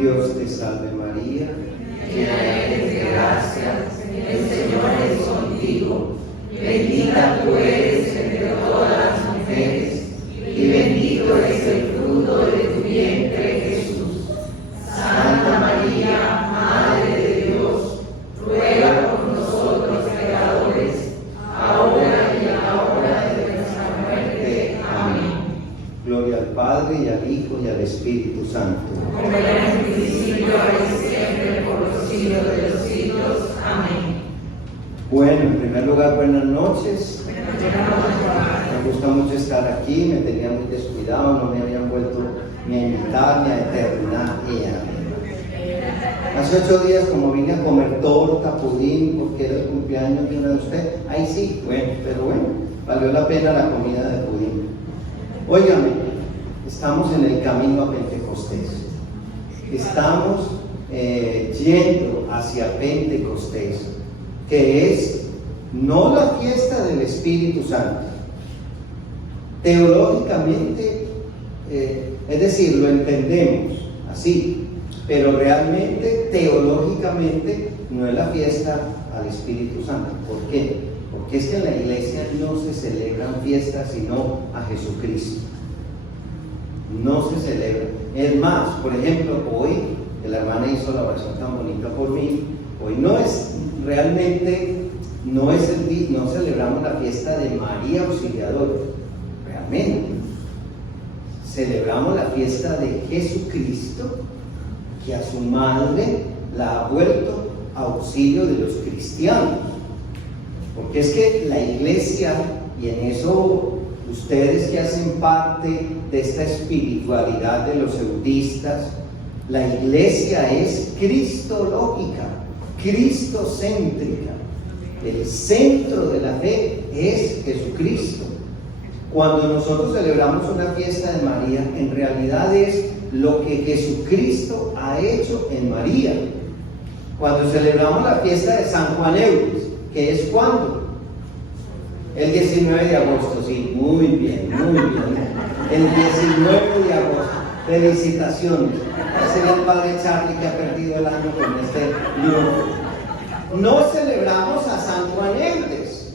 Dios te salve María, llena eres de gracia, el Señor es contigo. Bendita tú eres entre todas las mujeres, y bendito es el fruto de tu vientre, Jesús. Santa María, Madre de Dios, ruega por nosotros pecadores, ahora y a la hora de nuestra muerte. Amén. gloria al Padre, y al Hijo, y al Espíritu Santo. Como era en el principio, ahora y siempre, por los siglos de los siglos. Amén. Bueno, en primer lugar, buenas noches. Me gusta mucho estar aquí, me tenía muy descuidado, no me habían vuelto ni a invitar ni a determinar. Hace 8 días, como vine a comer torta, pudín, porque era el cumpleaños de una de ustedes, ahí sí, bueno, pero bueno, valió la pena la comida de pudín. Óigame, estamos en el camino a Pentecostés. Estamos yendo hacia Pentecostés, que es no la fiesta del Espíritu Santo. Teológicamente, es decir, lo entendemos así, pero realmente, teológicamente, no es la fiesta al Espíritu Santo. ¿Por qué? Porque es que en la iglesia no se celebran fiestas sino a Jesucristo. No se celebra. Es más, por ejemplo, hoy, que la hermana hizo la oración tan bonita por mí, hoy no es realmente, no celebramos la fiesta de María Auxiliadora, realmente. Celebramos la fiesta de Jesucristo, que a su madre la ha vuelto auxilio de los cristianos. Porque es que la iglesia, y en eso ustedes que hacen parte de esta espiritualidad de los eudistas, la iglesia es cristológica, cristocéntrica. El centro de la fe es Jesucristo. Cuando nosotros celebramos una fiesta de María, en realidad es lo que Jesucristo ha hecho en María. Cuando celebramos la fiesta de San Juan Eudes, que es ¿cuándo? El 19 de agosto, sí, muy bien, muy bien. El 19 de agosto, felicitaciones. Ese es el padre Charlie que ha perdido el año con este grupo. No celebramos a San Juan Eudes,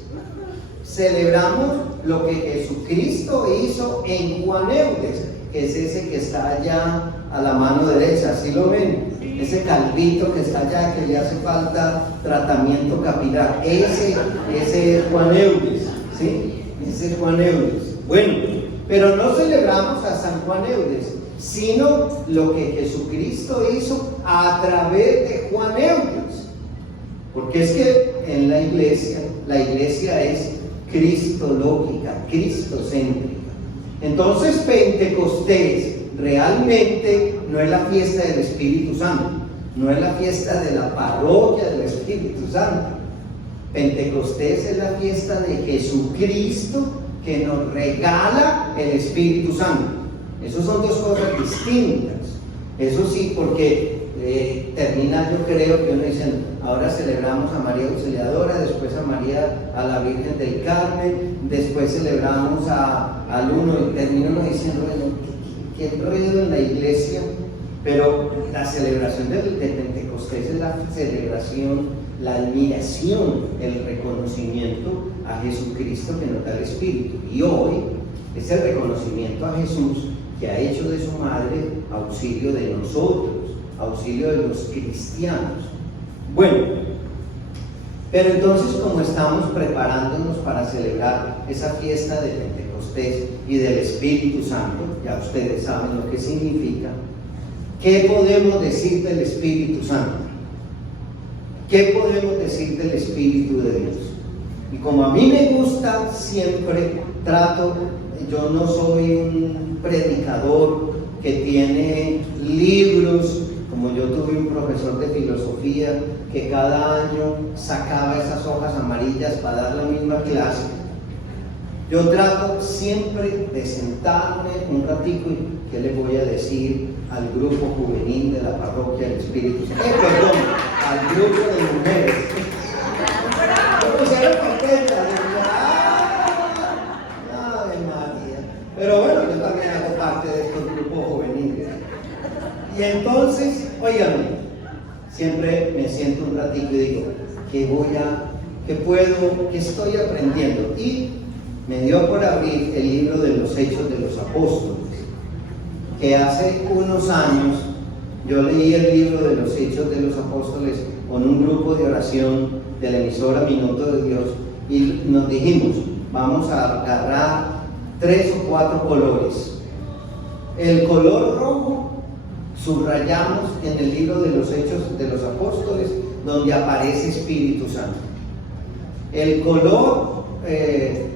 celebramos lo que Jesucristo hizo en Juan Eudes, que es ese que está allá a la mano derecha, ¿sí lo ven? Ese calvito que está allá, que le hace falta tratamiento capilar, ese es Juan Eudes, ¿sí? Ese es Juan Eudes. Bueno, pero no celebramos a San Juan Eudes, sino lo que Jesucristo hizo a través de Juan Eudes. Porque es que en la iglesia es cristológica, cristocéntrica. Entonces Pentecostés realmente no es la fiesta del Espíritu Santo, no es la fiesta de la parroquia del Espíritu Santo. Pentecostés es la fiesta de Jesucristo que nos regala el Espíritu Santo. Esas son dos cosas distintas. Eso sí, porque termina, yo creo que uno dice, ahora celebramos a María Auxiliadora, después a María, a la Virgen del Carmen, después celebramos al uno, y termina uno diciendo, bueno, qué enredo en la iglesia. Pero la celebración de Pentecostés es la celebración, la admiración, el reconocimiento a Jesucristo que nos da el Espíritu. Y hoy es el reconocimiento a Jesús, que ha hecho de su madre auxilio de nosotros, auxilio de los cristianos. Bueno, pero entonces, como estamos preparándonos para celebrar esa fiesta de Pentecostés y del Espíritu Santo, ya ustedes saben lo que significa, ¿qué podemos decir del Espíritu Santo? ¿Qué podemos decir del Espíritu de Dios? Y como a mí me gusta, siempre trato, yo no soy un predicador que tiene libros, como yo tuve un profesor de filosofía que cada año sacaba esas hojas amarillas para dar la misma clase. Yo trato siempre de sentarme un ratico y ¿qué le voy a decir al grupo juvenil de la parroquia del Espíritu Santo? Perdón, al grupo de mujeres. Pues era contenta, ¡Ave María! Pero bueno, yo también hago parte de estos grupos juveniles. Y entonces, óigame, siempre me siento un ratito y digo, ¿qué estoy aprendiendo? Y me dio por abrir el libro de los Hechos de los Apóstoles, que hace unos años yo leí el libro de los Hechos de los Apóstoles con un grupo de oración de la emisora Minuto de Dios y nos dijimos, vamos a agarrar 3 o 4 colores. El color rojo subrayamos en el libro de los Hechos de los Apóstoles, donde aparece Espíritu Santo. El color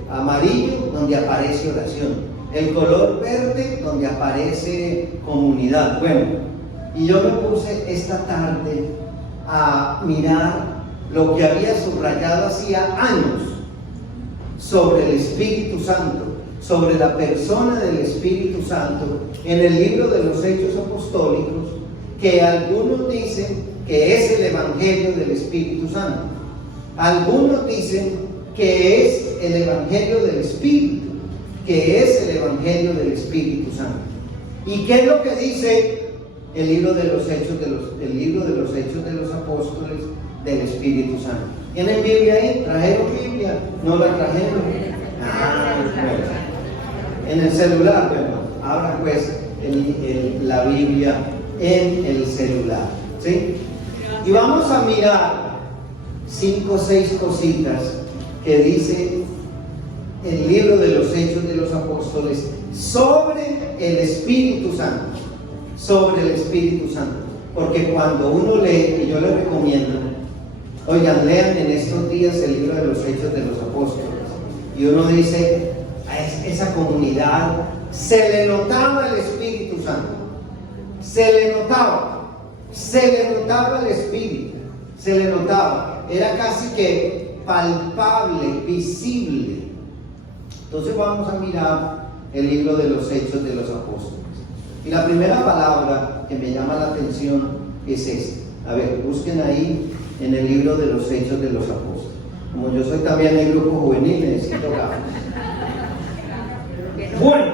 amarillo, donde aparece oración. El color verde, donde aparece comunidad. Bueno, y yo me puse esta tarde a mirar lo que había subrayado hacía años sobre el Espíritu Santo, sobre la persona del Espíritu Santo, en el libro de los Hechos Apostólicos, que algunos dicen que es el Evangelio del Espíritu Santo. Algunos dicen que es el Evangelio del Espíritu, que es el Evangelio del Espíritu Santo. ¿Y qué es lo que dice el libro de los Hechos de los Apóstoles del Espíritu Santo? ¿Tienen Biblia ahí? ¿Trajeron Biblia? ¿No la trajeron? Bueno. En el celular, bueno, abra pues la Biblia en el celular, ¿sí? Y vamos a mirar 5 o 6 cositas que dice el libro de los Hechos de los Apóstoles sobre el Espíritu Santo. Sobre el Espíritu Santo. Porque cuando uno lee, y yo les recomiendo, oigan, lean en estos días el libro de los Hechos de los Apóstoles. Y uno dice, a esa comunidad se le notaba el Espíritu Santo. Se le notaba el Espíritu. Se le notaba. Era casi que palpable, visible. Entonces vamos a mirar el libro de los Hechos de los Apóstoles. Y la primera palabra que me llama la atención es esta. A ver, busquen ahí en el libro de los Hechos de los Apóstoles. Como yo soy también del grupo juvenil, necesito gafas. Bueno,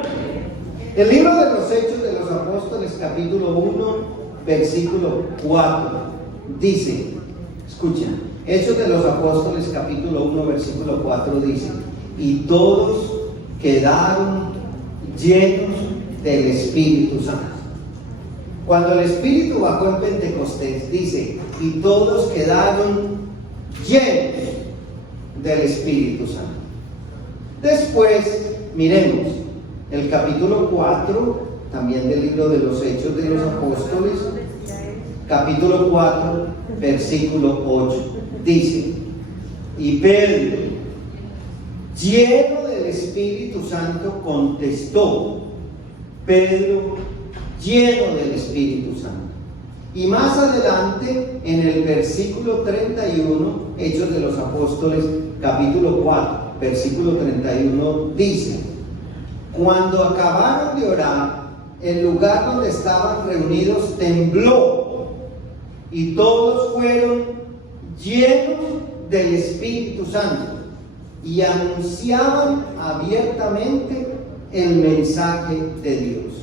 el libro de los Hechos de los Apóstoles, capítulo 1, versículo 4, dice, escuchen, Hechos de los Apóstoles, capítulo 1, versículo 4, dice, y todos quedaron llenos del Espíritu Santo. Cuando el Espíritu bajó en Pentecostés, dice, y todos quedaron llenos del Espíritu Santo. Después, miremos el capítulo 4, también del libro de los Hechos de los Apóstoles, capítulo 4, versículo 8, dice, y Pedro, lleno del Espíritu Santo, contestó, Pedro, lleno del Espíritu Santo. Y más adelante, en el versículo 31, Hechos de los Apóstoles, capítulo 4, versículo 31, dice, cuando acabaron de orar, el lugar donde estaban reunidos tembló, y todos fueron llenos del Espíritu Santo, y anunciaban abiertamente el mensaje de Dios.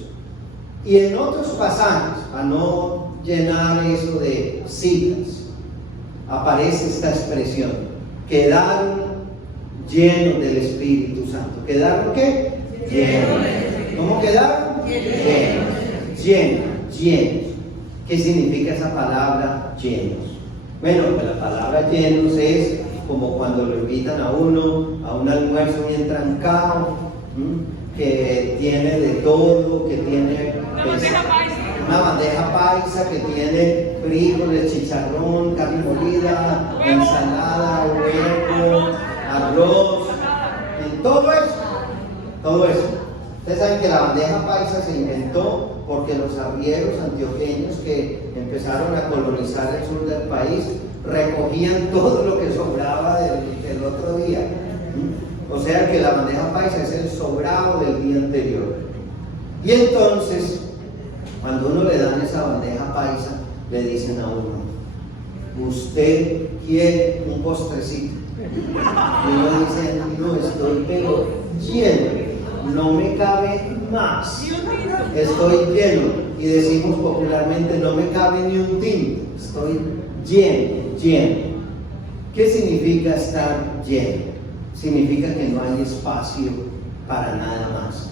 Y en otros pasajes, para no llenar eso de citas, aparece esta expresión, quedaron llenos del Espíritu Santo. ¿Quedaron qué? Llenos. ¿Cómo quedaron? Llenos. ¿Qué significa esa palabra llenos? Bueno, pues la palabra llenos es como cuando lo invitan a uno a un almuerzo bien trancado, que tiene de todo, que tiene una bandeja paisa, que tiene frijoles, chicharrón, carne molida, ensalada, huevo, arroz, todo eso. Ustedes saben que la bandeja paisa se inventó porque los arrieros antioqueños que empezaron a colonizar el sur del país recogían todo lo que sobraba del otro día. O sea que la bandeja paisa es el sobrado del día anterior. Y entonces, cuando uno le dan esa bandeja paisa, le dicen a uno, ¿usted quiere un postrecito? Y uno dice, no, estoy pero lleno, no me cabe más, estoy lleno. y decimos popularmente, no me cabe ni un tinto, estoy lleno, lleno. ¿Qué significa estar lleno? Significa que no hay espacio para nada más.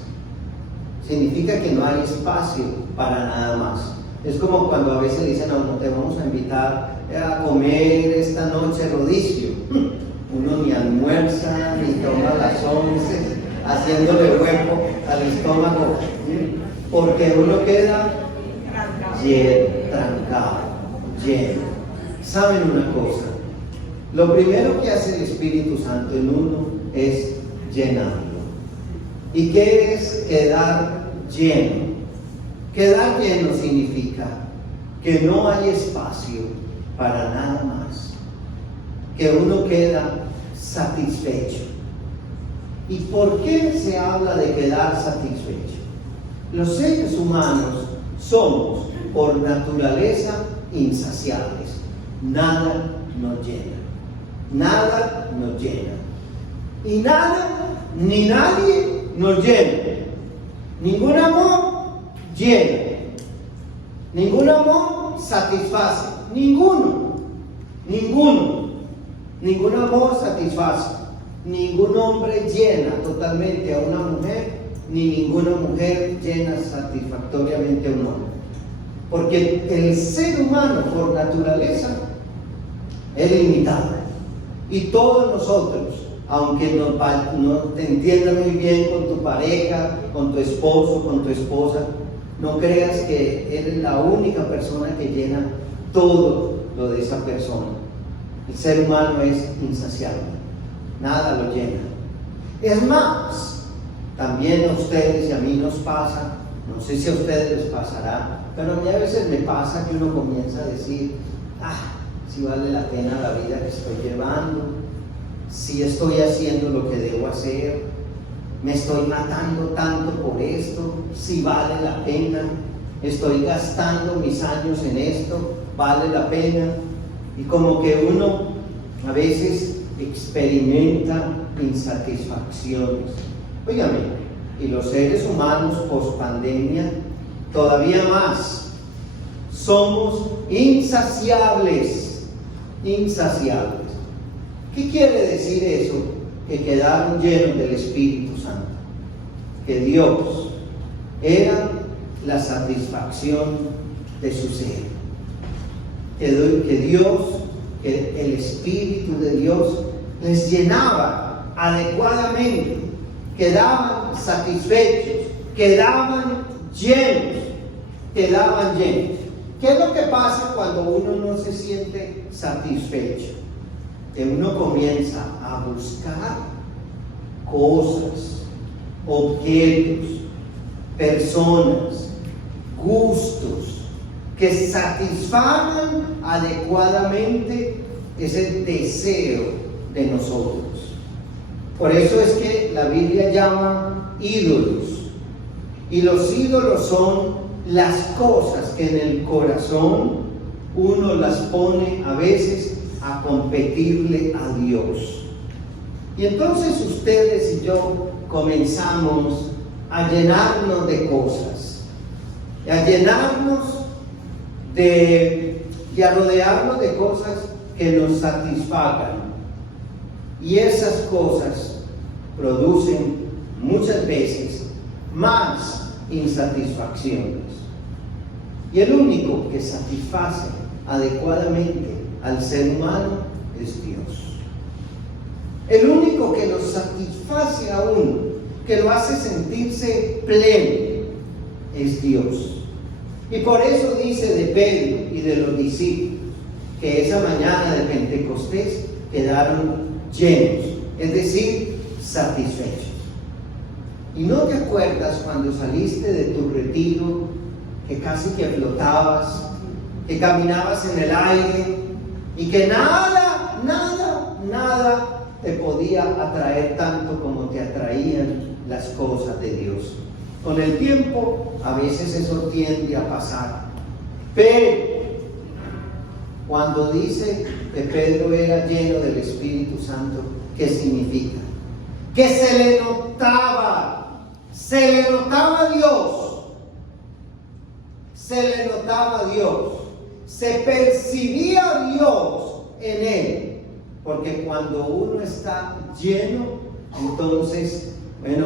Significa que no hay espacio para nada más. Es como cuando a veces dicen a uno, te vamos a invitar a comer esta noche rodicio. Uno ni almuerza, ni toma las 11, haciéndole hueco al estómago, porque uno queda lleno, trancado, lleno. ¿Saben una cosa? Lo primero que hace el Espíritu Santo en uno es llenarlo. ¿Y qué es quedar lleno? Quedar lleno significa que no hay espacio para nada más, que uno queda satisfecho. ¿Y por qué se habla de quedar satisfecho? Los seres humanos somos por naturaleza insaciables. Nada nos llena. Nada nos llena. Y nada ni nadie nos llena. Ningún amor llena. Ningún amor satisface. Ninguno. Ningún amor satisface. Ningún hombre llena totalmente a una mujer, ni ninguna mujer llena satisfactoriamente a un hombre. Porque el ser humano por naturaleza es limitado. Y todos nosotros, aunque no te entiendas muy bien con tu pareja, con tu esposo, con tu esposa, no creas que eres la única persona que llena todo lo de esa persona. El ser humano es insaciable. Nada lo llena. Es más, también a ustedes y a mí nos pasa, no sé si a ustedes les pasará, pero a mí a veces me pasa que uno comienza a decir, si vale la pena la vida que estoy llevando, si estoy haciendo lo que debo hacer, me estoy matando tanto por esto, si vale la pena, estoy gastando mis años en esto, vale la pena. Y como que uno a veces experimenta insatisfacciones. Óigame, y los seres humanos post pandemia todavía más somos insaciables. ¿Qué quiere decir eso? Que quedaron llenos del Espíritu Santo, que Dios era la satisfacción de su ser, que el Espíritu de Dios les llenaba adecuadamente, quedaban satisfechos, quedaban llenos. ¿Qué es lo que pasa cuando uno no se siente satisfecho? Que uno comienza a buscar cosas, objetos, personas, gustos que satisfagan adecuadamente ese deseo de nosotros. Por eso es que la Biblia llama ídolos, y los ídolos son las cosas que en el corazón uno las pone a veces a competirle a Dios. Y entonces ustedes y yo comenzamos a llenarnos de cosas, a llenarnos y a rodearnos de cosas que nos satisfagan. Y esas cosas producen muchas veces más insatisfacciones. Y el único que satisface adecuadamente al ser humano es Dios. El único que lo satisface a uno, que lo hace sentirse pleno, es Dios. Y por eso dice de Pedro y de los discípulos que esa mañana de Pentecostés quedaron llenos, es decir, satisfechos. ¿Y no te acuerdas cuando saliste de tu retiro que casi que flotabas, que caminabas en el aire y que nada te podía atraer tanto como te atraían las cosas de Dios? Con el tiempo a veces eso tiende a pasar, pero cuando dice que Pedro era lleno del Espíritu Santo, ¿qué significa? Que se le notaba a Dios, se le notaba a Dios, se percibía a Dios en él. Porque cuando uno está lleno, entonces, bueno,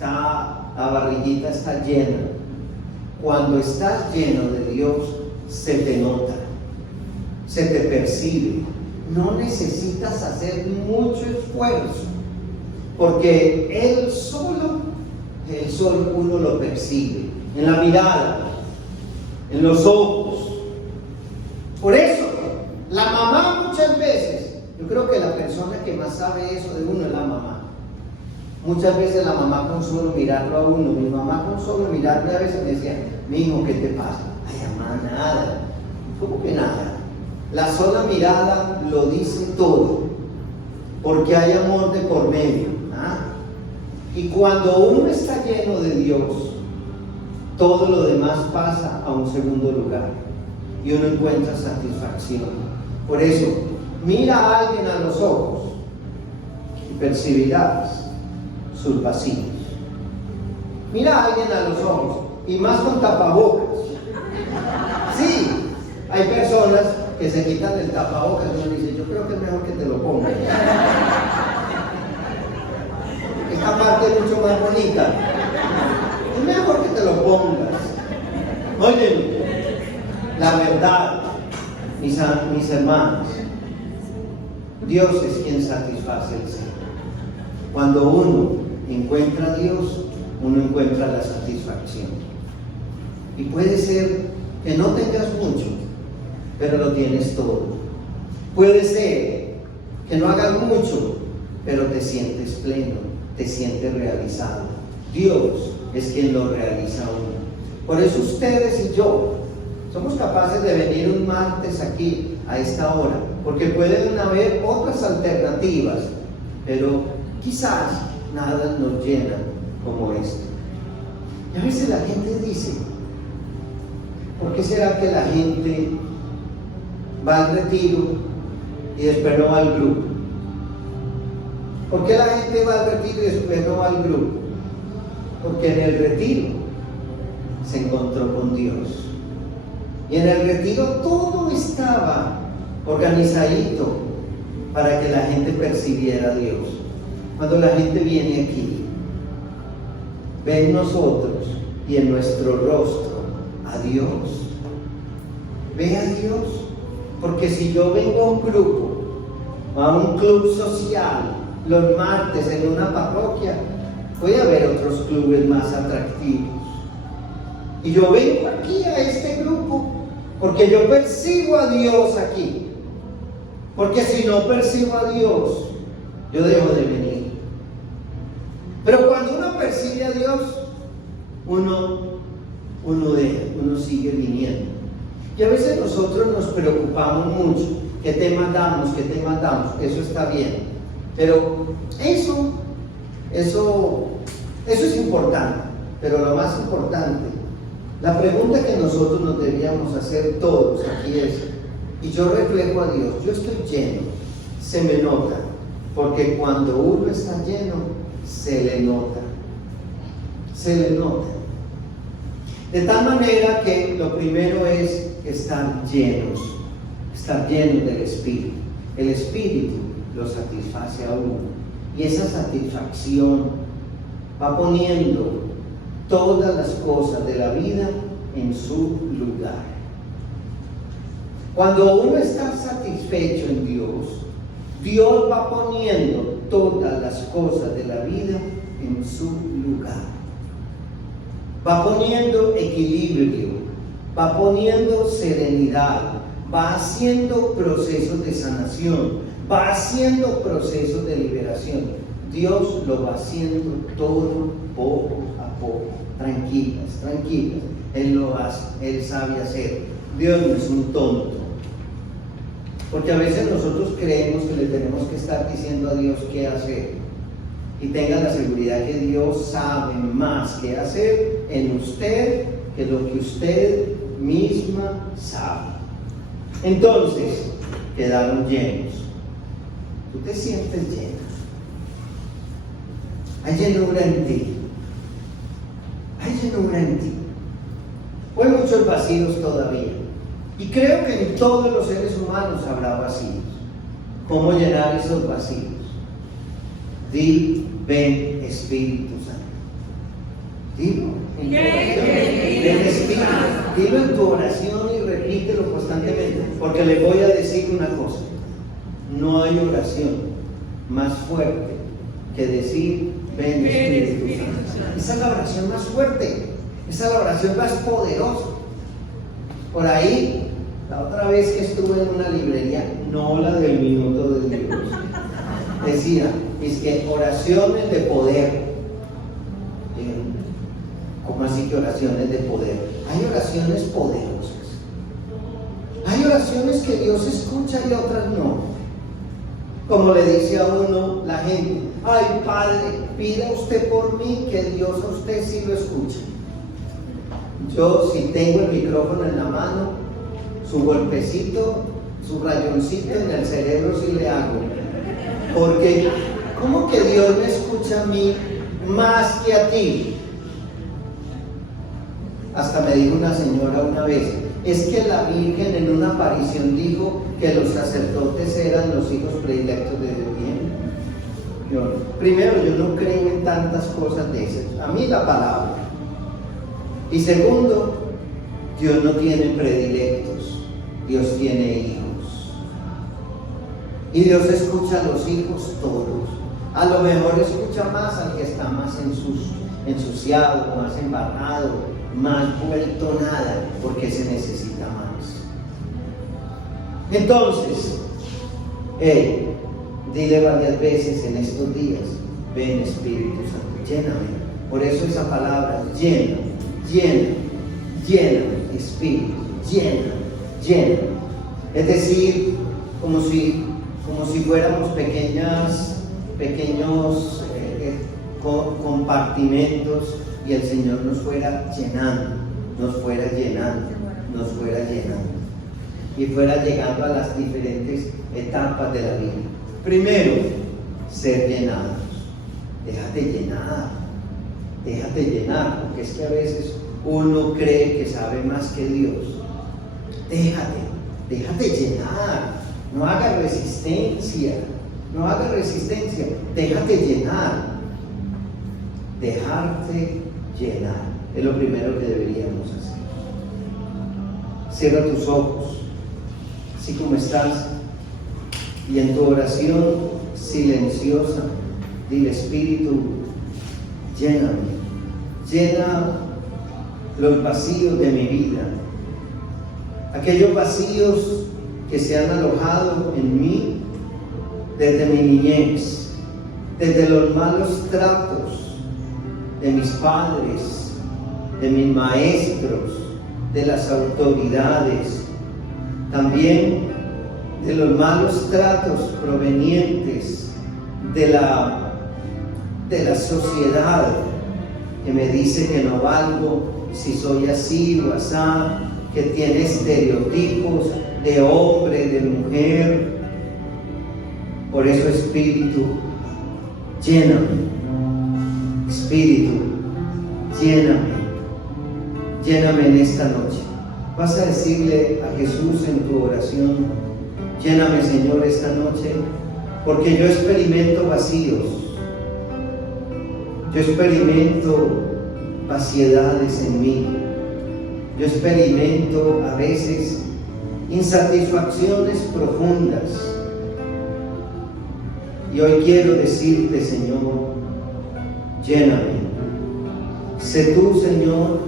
la barriguita está llena. Cuando estás lleno de Dios, se te nota, se te percibe. No necesitas hacer mucho esfuerzo, porque Él solo uno lo percibe, en la mirada, en los ojos. Por eso, la mamá muchas veces, yo creo que la persona que más sabe eso de uno es la mamá. Muchas veces la mamá con solo mirarlo a uno, mi mamá con solo mirarme a veces me decía, mi hijo, ¿qué te pasa? Ay, mamá, nada. ¿Cómo que nada? La sola mirada lo dice todo, porque hay amor de por medio. Y cuando uno está lleno de Dios, todo lo demás pasa a un segundo lugar y uno encuentra satisfacción. Por eso, mira a alguien a los ojos y percibirás sus vacíos. Mira a alguien a los ojos, y más con tapabocas. Sí, hay personas que se quitan el tapabocas y uno dice, yo creo que es mejor que te lo pongas. Esta parte es mucho más bonita. Es mejor que te lo pongas. Oye, la verdad, mis hermanos, Dios es quien satisface el ser. Cuando uno encuentra a Dios, uno encuentra la satisfacción. Y puede ser que no tengas mucho, pero lo tienes todo. Puede ser que no hagas mucho, pero te sientes pleno, te sientes realizado. Dios es quien lo realiza a uno. Por eso ustedes y yo somos capaces de venir un martes aquí a esta hora, porque pueden haber otras alternativas, pero quizás nada nos llena como esto. Y a veces la gente dice, ¿por qué será que la gente va al retiro y después no va al grupo? ¿Por qué la gente va al retiro y después no va al grupo? Porque en el retiro se encontró con Dios. Y en el retiro todo estaba organizadito para que la gente percibiera a Dios. Cuando la gente viene aquí, ve en nosotros y en nuestro rostro a Dios. Ve a Dios. Porque si yo vengo a un grupo, a un club social, los martes en una parroquia, voy a ver otros clubes más atractivos. Y yo vengo aquí a este grupo porque yo percibo a Dios aquí. Porque si no percibo a Dios, yo dejo de venir. Pero cuando uno percibe a Dios, uno sigue viniendo. Y a veces nosotros nos preocupamos mucho. ¿Qué tema damos? ¿Qué tema damos? Eso está bien. Pero eso es importante. Pero lo más importante, la pregunta que nosotros nos debíamos hacer todos aquí es, y yo reflejo a Dios, yo estoy lleno, se me nota, porque cuando uno está lleno, se le nota. Se le nota. De tal manera que lo primero es estar llenos del Espíritu. El Espíritu lo satisface a uno. Y esa satisfacción va poniendo todas las cosas de la vida en su lugar. Cuando uno está satisfecho en Dios, Dios va poniendo todas las cosas de la vida en su lugar. Va poniendo equilibrio, va poniendo serenidad, va haciendo procesos de sanación, va haciendo procesos de liberación. Dios lo va haciendo todo poco a poco, tranquilas. Él lo hace, Él sabe hacer. Dios no es un tonto. Porque a veces nosotros creemos que le tenemos que estar diciendo a Dios qué hacer. Y tenga la seguridad que Dios sabe más qué hacer en usted que lo que usted misma sabe. Entonces, quedaron llenos. Tú te sientes lleno. Hay llenura en ti. Hay llenura en ti. Hay muchos vacíos todavía. Y creo que en todos los seres humanos habrá vacíos. ¿Cómo llenar esos vacíos? Di, ven Espíritu Santo. Dilo en tu oración. Ven Espíritu. Dilo en tu oración y repítelo constantemente. Porque les voy a decir una cosa. No hay oración más fuerte que decir, ven Espíritu Santo. Esa es la oración más fuerte. Esa es la oración más poderosa. Por ahí, la otra vez que estuve en una librería, no la del minuto de Dios, decía, es que oraciones de poder. ¿Cómo así que oraciones de poder? Hay oraciones poderosas. Hay oraciones que Dios escucha y otras no. Como le dice a uno la gente, ay Padre, pida usted por mí que Dios a usted sí lo escucha. Yo, si tengo el micrófono en la mano, su golpecito, su rayoncito en el cerebro sí le hago. Porque, ¿cómo que Dios me escucha a mí más que a ti? Hasta me dijo una señora una vez, es que la Virgen en una aparición dijo que los sacerdotes eran los hijos predilectos de Dios. Primero, yo no creo en tantas cosas de esas. A mí la palabra. Y segundo, Dios no tiene predilectos, Dios tiene hijos. Y Dios escucha a los hijos todos. A lo mejor escucha más al que está más ensuciado, más embarrado, más vuelto nada, porque se necesita más. Entonces, dile varias veces en estos días, ven Espíritu Santo, lléname. Por eso esa palabra, llena, Espíritu, llena. Es decir, como si fuéramos pequeños compartimentos y el Señor nos fuera llenando y fuera llegando a las diferentes etapas de la vida. Primero, ser llenados. Déjate llenar, porque es que a veces uno cree que sabe más que Dios. Déjate llenar, no hagas resistencia, déjate llenar. Dejarte llenar es lo primero que deberíamos hacer. Cierra tus ojos, así como estás, y en tu oración silenciosa, dile: Espíritu, lléname, llena los vacíos de mi vida, aquellos vacíos que se han alojado en mí desde mi niñez, desde los malos tratos de mis padres, de mis maestros, de las autoridades, también de los malos tratos provenientes de la sociedad, que me dice que no valgo si soy así o asá, que tiene estereotipos de hombre, de mujer. Por eso, Espíritu, lléname. Espíritu, lléname en esta noche. Vas a decirle a Jesús en tu oración: lléname, Señor, esta noche, porque yo experimento vacíos, yo experimento vaciedades en mí, yo experimento a veces insatisfacciones profundas. Y hoy quiero decirte, Señor, lléname. Sé tú, Señor,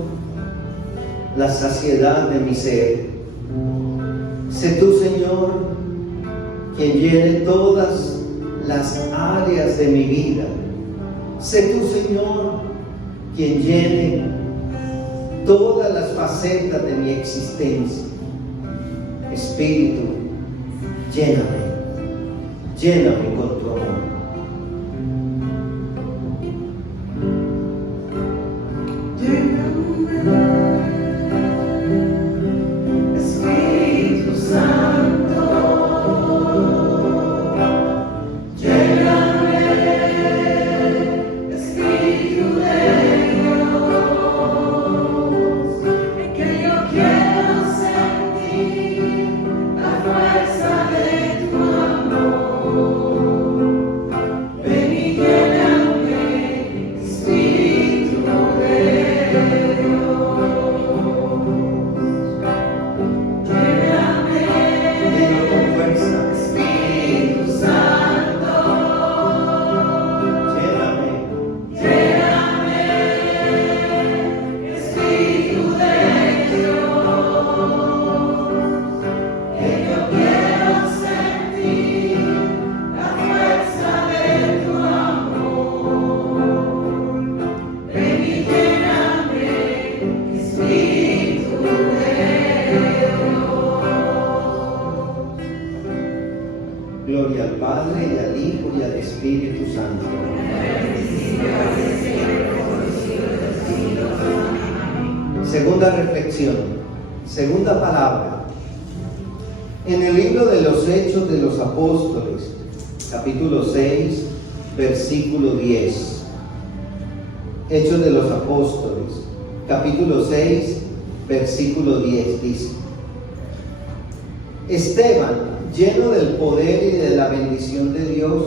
la saciedad de mi ser. Sé tú, Señor, quien llene todas las áreas de mi vida. Sé tú, Señor, quien llene todas las facetas de mi existencia. Espíritu, lléname con tu amor. Espíritu Santo, lléname, Espíritu de Dios, que yo Gloria al Padre, y al Hijo, y al Espíritu Santo. Segunda reflexión, segunda palabra. En el libro de los Hechos de los Apóstoles, capítulo 6, versículo 10. Hechos de los Apóstoles, capítulo 6, versículo 10, dice: Esteban, lleno del poder y de la bendición de Dios,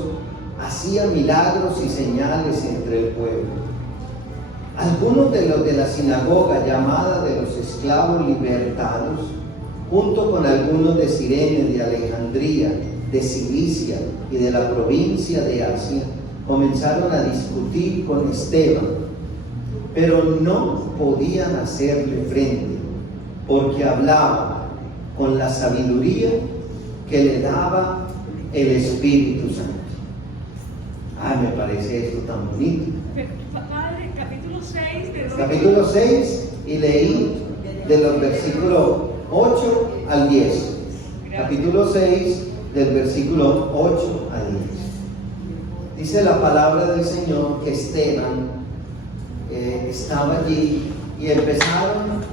hacía milagros y señales entre el pueblo. Algunos de los de la sinagoga llamada de los esclavos libertados, junto con algunos de Cirene, de Alejandría, de Cilicia y de la provincia de Asia, comenzaron a discutir con Esteban, pero no podían hacerle frente, porque hablaba con la sabiduría que le daba el Espíritu Santo. Me parece esto tan bonito. Padre, Capítulo 6, y leí de los versículos 8 al 10. Capítulo 6, del versículo 8 al 10. Dice la palabra del Señor que Esteban estaba allí y empezaron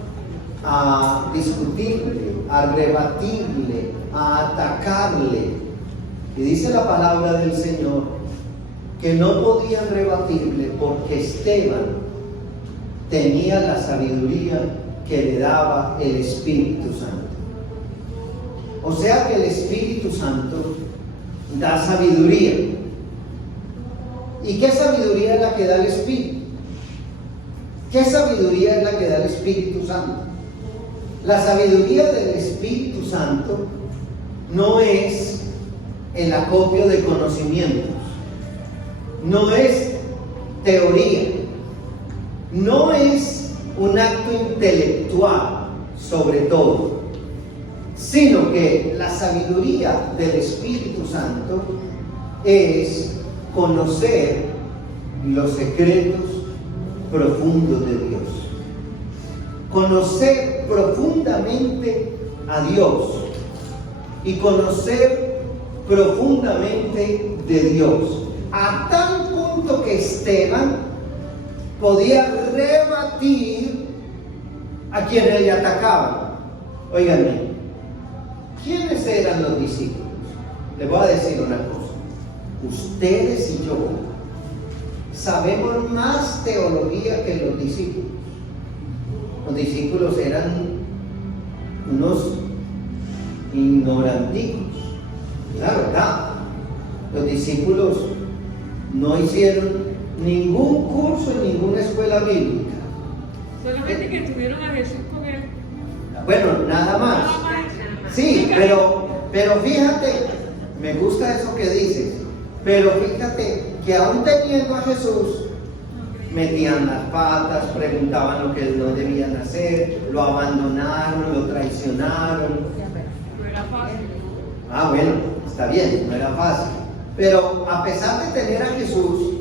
a discutirle, a rebatirle, a atacarle. Y dice la palabra del Señor que no podían rebatirle porque Esteban tenía la sabiduría que le daba el Espíritu Santo. O sea que el Espíritu Santo da sabiduría. ¿Y qué sabiduría es la que da el Espíritu? ¿Qué sabiduría es la que da el Espíritu Santo? La sabiduría del Espíritu Santo no es el acopio de conocimientos, no es teoría, no es un acto intelectual sobre todo, sino que la sabiduría del Espíritu Santo es conocer los secretos profundos de Dios, conocer profundamente a Dios y conocer profundamente de Dios, a tal punto que Esteban podía rebatir a quienes le atacaban. Óiganme, ¿quiénes eran los discípulos? Les voy a decir una cosa: ustedes y yo sabemos más teología que los discípulos. Los discípulos eran unos ignoranticos, la verdad. Los discípulos no hicieron ningún curso en ninguna escuela bíblica. Solamente que tuvieron a Jesús con él. Bueno, nada más. Sí, pero fíjate, me gusta eso que dices, pero fíjate que aún teniendo a Jesús, metían las patas, preguntaban lo que no debían hacer, lo abandonaron, lo traicionaron. No era fácil. Bueno, está bien, no era fácil. Pero a pesar de tener a Jesús,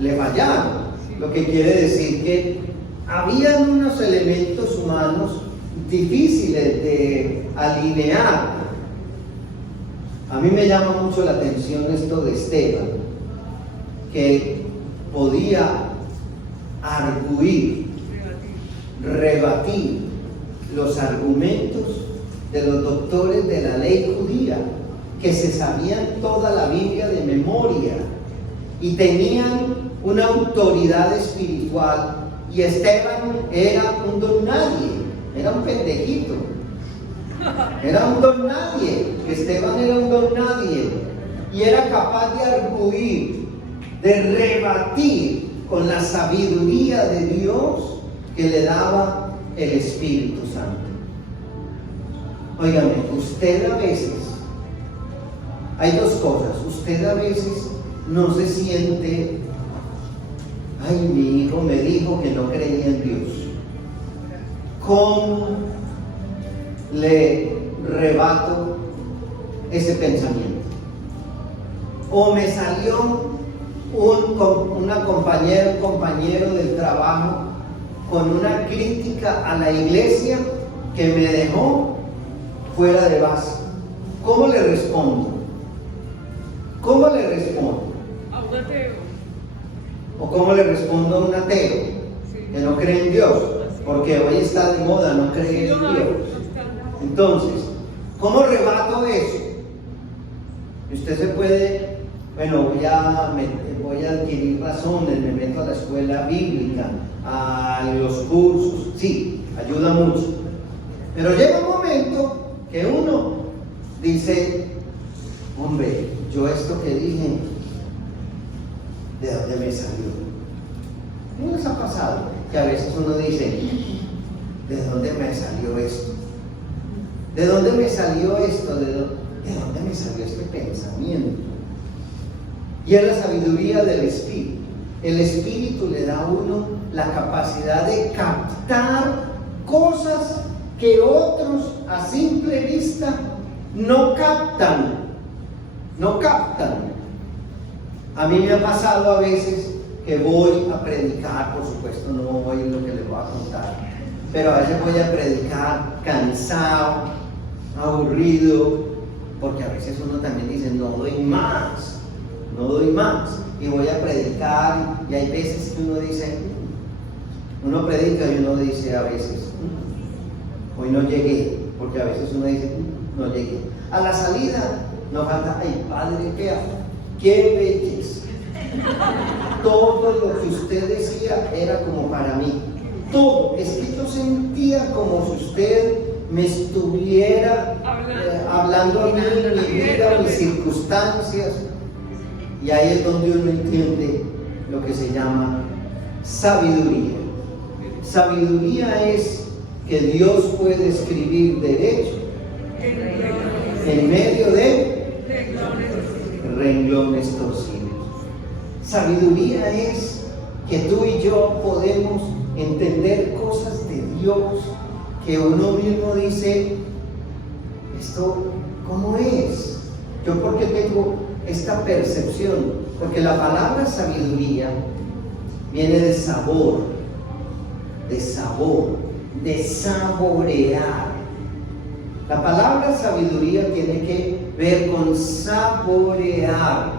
le fallaron. Lo que quiere decir que habían unos elementos humanos difíciles de alinear. A mí me llama mucho la atención esto de Esteban, que podía arguir, rebatir los argumentos de los doctores de la ley judía, que se sabían toda la Biblia de memoria y tenían una autoridad espiritual, y Esteban era un don nadie, era un pendejito, era un don nadie. Esteban era un don nadie y era capaz de arguir, de rebatir con la sabiduría de Dios que le daba el Espíritu Santo. Óigame, usted a veces, hay dos cosas: usted a veces no se siente, ay, mi hijo me dijo que no creía en Dios. ¿Cómo le rebato ese pensamiento? O me salió un compañero del trabajo con una crítica a la iglesia que me dejó fuera de base. ¿cómo le respondo? ¿Cómo le respondo? A un ateo. ¿O cómo le respondo a un ateo Sí. que no cree en Dios? Porque hoy está de moda no creer en No, Dios. Entonces, ¿cómo rebato eso? Usted se puede, bueno, voy a adquirir razones, me meto a la escuela bíblica, a los cursos, sí, ayuda mucho. Pero llega un momento que uno dice, hombre, yo esto que dije, ¿de dónde me salió? ¿No les ha pasado que a veces uno dice, ¿de dónde me salió esto? ¿De dónde me salió esto? ¿De dónde me salió este pensamiento? Y es la sabiduría del Espíritu. El Espíritu le da a uno la capacidad de captar cosas que otros a simple vista no captan. No captan. A mí me ha pasado a veces que voy a predicar, por supuesto no voy a lo que les voy a contar, pero a veces voy a predicar cansado, aburrido, porque a veces uno también dice, no doy más, y voy a predicar, y hay veces que uno dice, uno predica y uno dice a veces, hoy no llegué, porque a veces uno dice, no llegué. A la salida no falta, ay padre, qué belleza. Todo lo que usted decía era como para mí. Todo, es que yo sentía como si usted me estuviera hablando a mí, mi vida, mis circunstancias. Y ahí es donde uno entiende lo que se llama sabiduría. Sabiduría es que Dios puede escribir derecho en medio de renglones torcidos. Sabiduría es que tú y yo podemos entender cosas de Dios que uno mismo dice, ¿esto cómo es? ¿Yo por qué tengo esta percepción? Porque la palabra sabiduría viene de sabor, de saborear. La palabra sabiduría tiene que ver con saborear,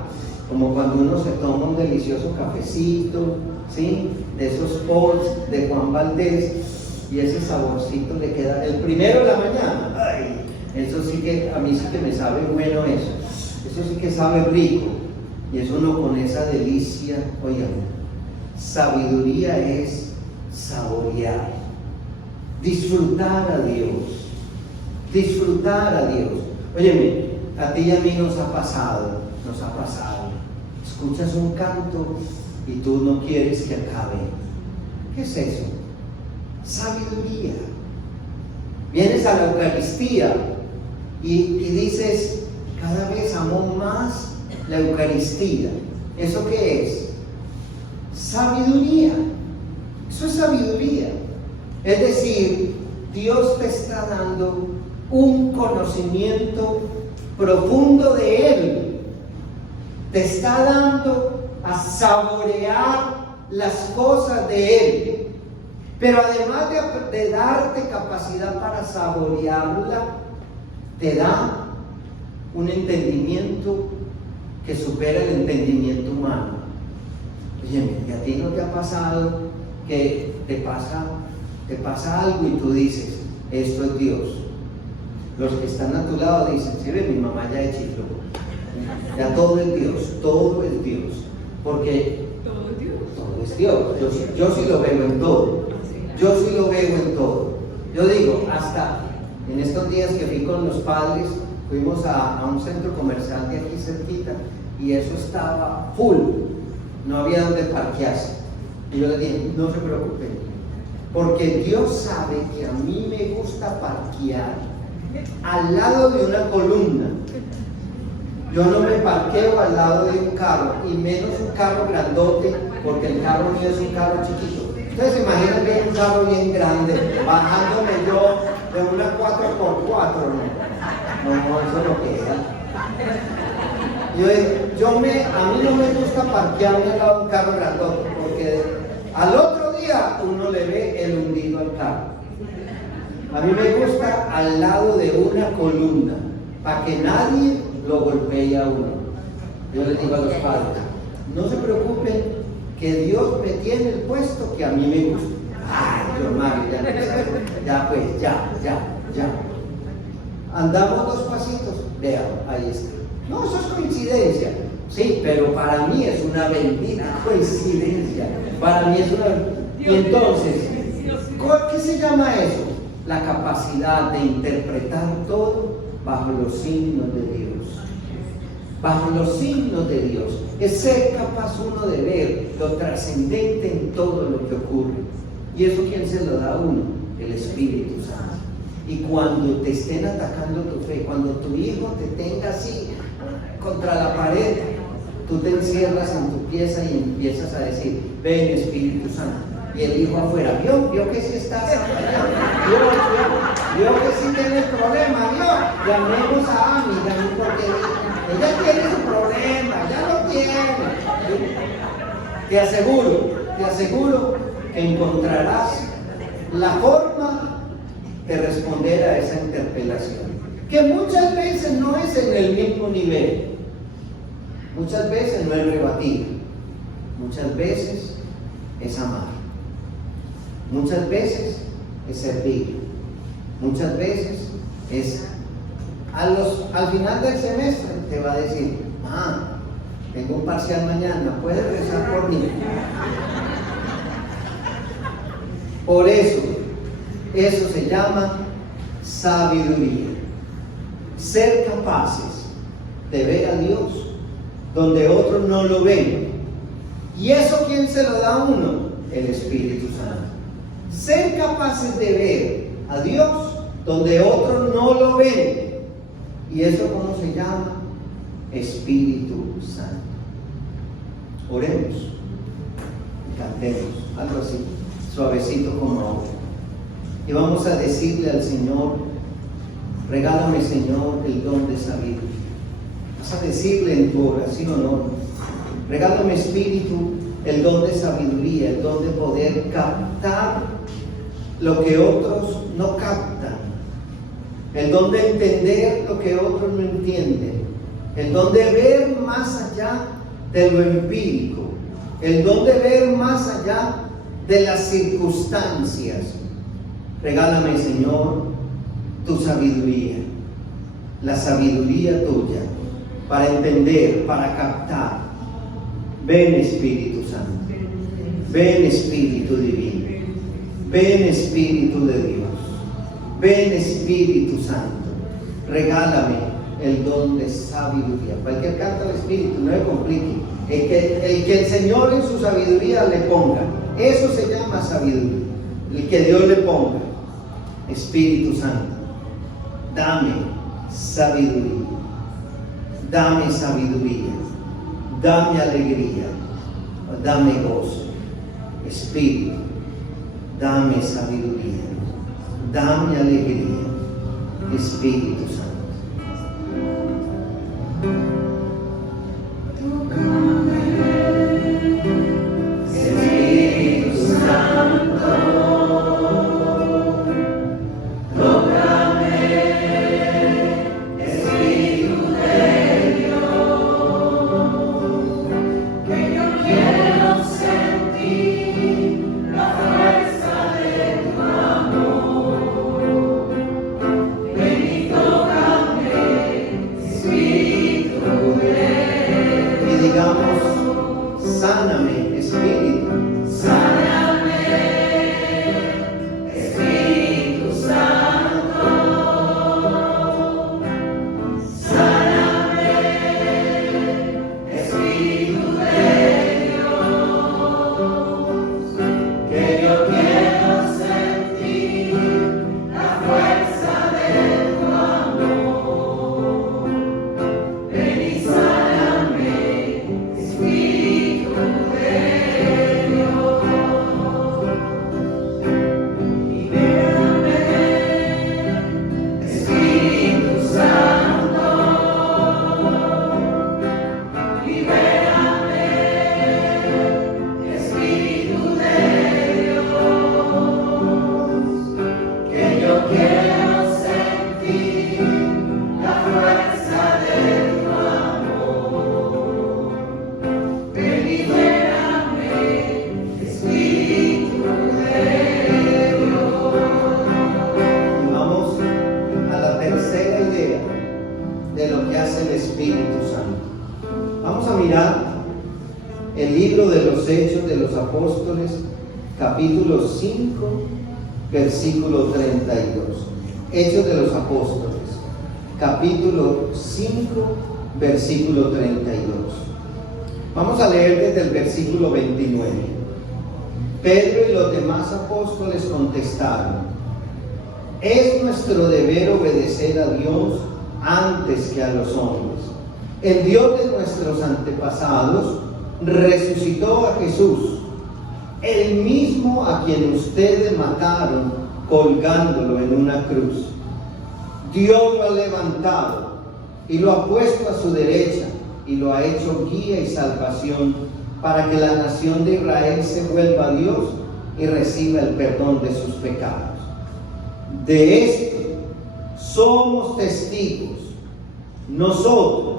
como cuando uno se toma un delicioso cafecito, ¿sí? De esos pots de Juan Valdés, y ese saborcito le queda el primero de la mañana. Ay, eso sí que a mí sí que me sabe bueno eso sí que sabe rico, y es uno con esa delicia. Oigan, sabiduría es saborear, disfrutar a Dios. Óyeme, a ti y a mí nos ha pasado. Escuchas un canto y tú no quieres que acabe. ¿Qué es eso? Sabiduría. Vienes a la Eucaristía y dices, cada vez amo más la Eucaristía. ¿Eso qué es? Sabiduría. Eso es sabiduría. Es decir, Dios te está dando un conocimiento profundo de Él. Te está dando a saborear las cosas de Él. Pero además de darte capacidad para saborearla, te da un entendimiento que supera el entendimiento humano. Oye, ¿y a ti no te ha pasado que te pasa algo y tú dices, esto es Dios? Los que están a tu lado dicen, sí, ve, mi mamá ya es chifló. Ya todo es Dios. Porque todo es Dios. Yo sí lo veo en todo. Yo digo, hasta en estos días que fui con los padres, fuimos a un centro comercial de aquí cerquita y eso estaba full. No había donde parquearse. Y yo le dije, no se preocupen, porque Dios sabe que a mí me gusta parquear al lado de una columna. Yo no me parqueo al lado de un carro, y menos un carro grandote, porque el carro mío es un carro chiquito. Ustedes se imaginan que es un carro bien grande, bajándome yo de una 4x4, no, eso es lo que era. A mí no me gusta parquearme al lado de un carro grandote, porque al otro día uno le ve el hundido al carro. A mí me gusta al lado de una columna. para que nadie lo golpee a uno. Yo les digo a los padres, no se preocupen que Dios me tiene el puesto que a mí me gusta. Ay, Dios Mario, ya pues, ya. Andamos 2 pasitos, vean, ahí está. No, eso es coincidencia. Sí, pero para mí es una bendita coincidencia. Para mí es una... Y entonces, ¿qué se llama eso? La capacidad de interpretar todo bajo los signos de Dios. Bajo los signos de Dios. Es ser capaz uno de ver lo trascendente en todo lo que ocurre. ¿Y eso quién se lo da a uno? El Espíritu Santo. Y cuando te estén atacando tu fe, cuando tu hijo te tenga así contra la pared, tú te encierras en tu pieza y empiezas a decir, ven Espíritu Santo. Y el hijo afuera, vio que sí estás allá, vio que sí tiene problema, llamemos a Ami, porque ella tiene su problema, ya lo tiene. Te aseguro que encontrarás la forma de responder a esa interpelación, que muchas veces no es en el mismo nivel, muchas veces no es rebatir, muchas veces es amar, muchas veces es servir, muchas veces es al final del semestre te va a decir, tengo un parcial mañana, ¿puedes rezar por mí? Por eso se llama sabiduría. Ser capaces de ver a Dios donde otros no lo ven. ¿Y eso quién se lo da a uno? El Espíritu Santo. Ser capaces de ver a Dios donde otros no lo ven. ¿Y eso cómo se llama? Espíritu Santo. Oremos y cantemos, algo así, suavecito como ahora. Y vamos a decirle al Señor, regálame Señor el don de sabiduría. Vas a decirle en tu oración, ¿no? Regálame Espíritu el don de sabiduría, el don de poder captar lo que otros no captan, el don de entender lo que otros no entienden, el don de ver más allá de lo empírico, el don de ver más allá de las circunstancias. Regálame, Señor, tu sabiduría, la sabiduría tuya, para entender, para captar. Ven Espíritu Santo, ven Espíritu Divino, ven Espíritu de Dios, ven Espíritu Santo, regálame el don de sabiduría. Cualquier canto al Espíritu, no le complique. El que el Señor en su sabiduría le ponga, eso se llama sabiduría. El que Dios le ponga. Espíritu Santo, dame sabiduría, dame sabiduría, dame alegría, dame gozo. Espíritu, dame sabiduría, dame alegría. Espíritu Santo. Ven y toca Espíritu Santo. Vamos a mirar el libro de los Hechos de los Apóstoles, capítulo 5, versículo 32. Hechos de los Apóstoles, capítulo 5, versículo 32. Vamos a leer desde el versículo 29. Pedro y los demás apóstoles contestaron: es nuestro deber obedecer a Dios antes que a los hombres. El Dios de nuestros antepasados resucitó a Jesús, el mismo a quien ustedes mataron colgándolo en una cruz. Dios lo ha levantado y lo ha puesto a su derecha y lo ha hecho guía y salvación para que la nación de Israel se vuelva a Dios y reciba el perdón de sus pecados. De esto somos testigos nosotros,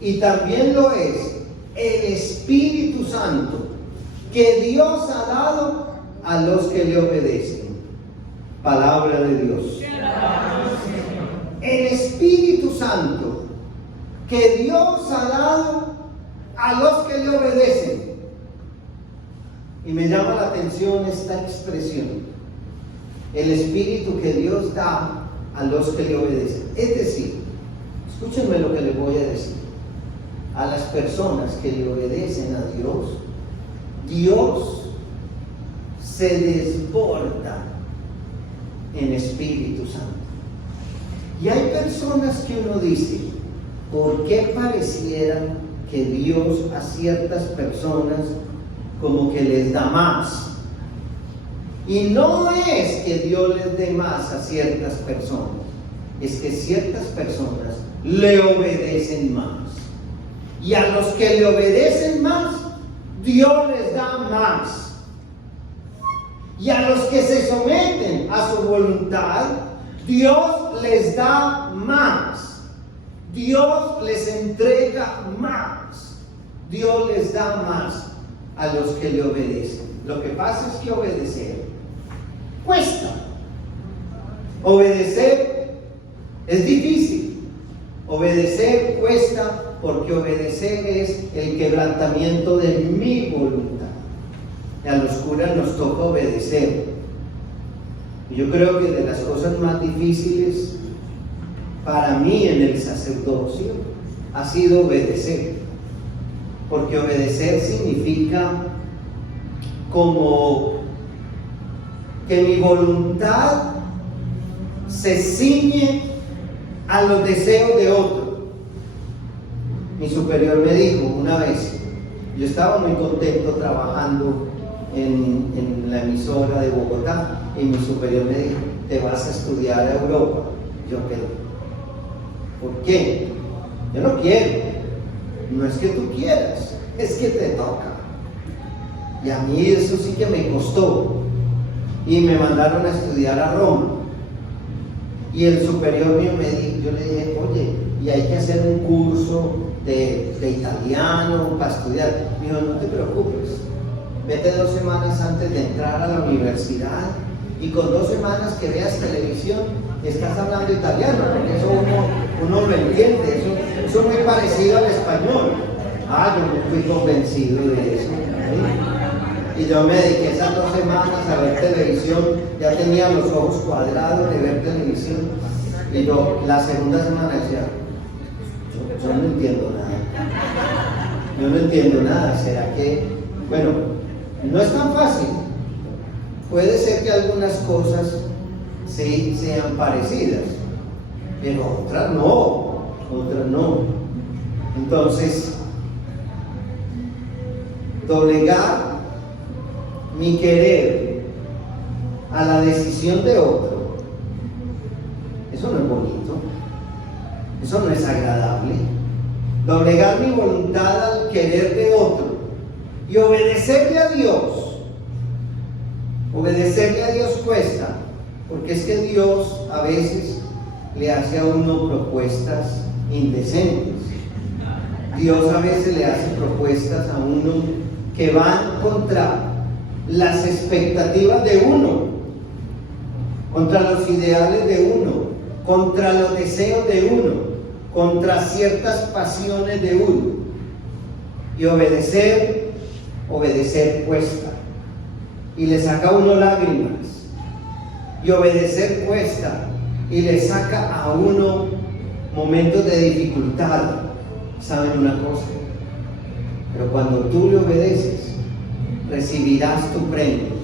y también lo es el Espíritu Santo que Dios ha dado a los que le obedecen. Palabra de Dios. El Espíritu Santo que Dios ha dado a los que le obedecen. Y me llama la atención esta expresión: el Espíritu que Dios da a los que le obedecen. Es decir, escúchenme lo que les voy a decir. A las personas que le obedecen a Dios, Dios se desborda en Espíritu Santo. Y hay personas que uno dice: ¿por qué pareciera que Dios a ciertas personas como que les da más? Y no es que Dios les dé más a ciertas personas, es que ciertas personas le obedecen más. Y a los que le obedecen más, Dios les da más. Y a los que se someten a su voluntad, Dios les da más. Dios les entrega más. Dios les da más a los que le obedecen. Lo que pasa es que obedecer cuesta. Obedecer es difícil. Obedecer cuesta, porque obedecer es el quebrantamiento de mi voluntad. Y a los curas nos toca obedecer. Y yo creo que de las cosas más difíciles para mí en el sacerdocio ha sido obedecer. Porque obedecer significa como que mi voluntad se ciñe a los deseos de otro. Mi superior me dijo una vez, yo estaba muy contento trabajando en la emisora de Bogotá, y mi superior me dijo: te vas a estudiar a Europa. Yo quedé: ¿por qué? Yo no quiero. No es que tú quieras, es que te toca. Y a mí eso sí que me costó. Y me mandaron a estudiar a Roma. Y el superior mío me dijo, yo le dije: oye, y hay que hacer un curso de italiano para estudiar. Me dijo: no te preocupes, vete 2 semanas antes de entrar a la universidad, y con 2 semanas que veas televisión estás hablando italiano, porque eso uno lo entiende, eso es muy parecido al español. Yo no fui convencido de eso, ¿sí? Y yo me dediqué esas 2 semanas a ver televisión. Ya tenía los ojos cuadrados de ver televisión, y yo la segunda semana decía: yo no entiendo nada. Yo no entiendo nada. ¿Será que? Bueno, no es tan fácil. Puede ser que algunas cosas sí sean parecidas, pero otras no. Entonces, doblegar mi querer a la decisión de otro, eso no es bonito, eso no es agradable. Doblegar mi voluntad al querer de otro y obedecerle a Dios. Obedecerle a Dios cuesta, porque es que Dios a veces le hace a uno propuestas indecentes. Dios a veces le hace propuestas a uno que van contra las expectativas de uno, contra los ideales de uno, contra los deseos de uno, contra ciertas pasiones de uno. Y obedecer cuesta. Y le saca a uno lágrimas. Y obedecer cuesta. Y le saca a uno momentos de dificultad. ¿Saben una cosa? Pero cuando tú le obedeces, recibirás tu premio.